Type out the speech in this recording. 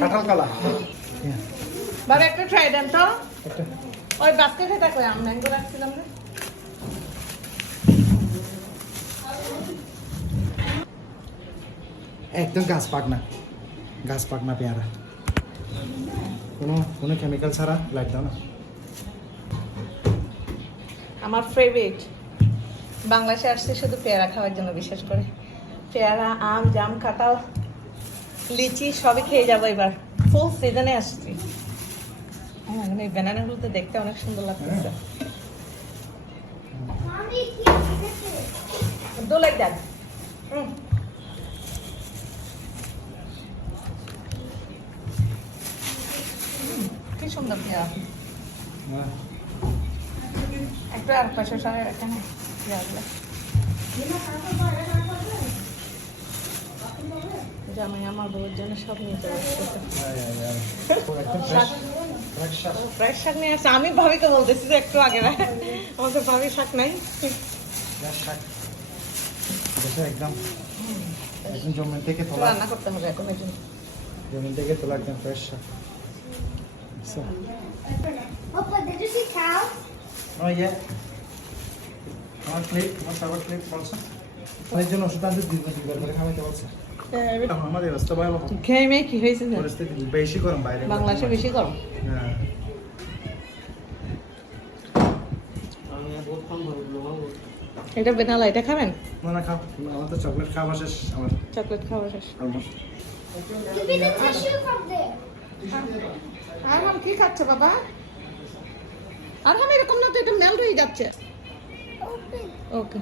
কাঁঠাল কলা। বাবা একটা ট্রাই দেন তো। ওই বাস্কেটে দেখো আম ম্যাঙ্গো রাখছিলাম না। একদম গাছ পাক না গাছ পাক না পেয়ারা। কোনো কোনো কেমিক্যাল ছাড়া লাইট দাও না। আমার ফেভারিট বাংলাদেশে আসছে শুধু পেয়ারা খাওয়ার জন্য বিশেষ করে। পেয়ারা আম জাম কাঁঠাল। লিচি সবই খেয়ে যাব এবার ফুল সিজনে আসছি এখন এই ব্যানানাগুলো তো দেখতে অনেক সুন্দর লাগতেছে Do like that. Mm. কি সুন্দর পেয়ারা হ্যাঁ। একটু আর পাশে সবাই এখানে পেয়ারাগুলো জামাই আমার বউয়ের জন্য সব নিয়ে। একদম শাক নিয়ে আসছে। আমি ভাবিকে বলতেছি যে একটু আগে আমাকে ভাবি শাক নাই। একদম একদম জমিন থেকে তোলা রান্না করতে হবে এখন জন্য। জমিন থেকে তোলা একদম ফ্রেশ শাক। So, Papa, did you see cow? oh yeah. আমার প্লেট আমার সাবার প্লেট বলছে? অনেক জন ওষুধ আনতে দুইবার দুইবার করে খাওয়াইতে বলছে। আমাদের রাস্তা ভয়াবহ খেয়ে মেয়ে কি হয়েছে? পরিস্থিতি বেশি গরম বাইরে। বাংলাদেশে বেশি গরম? হ্যাঁ। এটা বেনালা এটা খাবেন? না না খাও। আমার তো চকলেট খাওয়া শেষ আমার। চকলেট খাওয়া শেষ। Almost. Give me the tissue from there. আর হাম কি খাচ্ছে বাবা? আর হাম এরকম না তো এটা মেল্ট হয়ে যাচ্ছে। Open. ওকে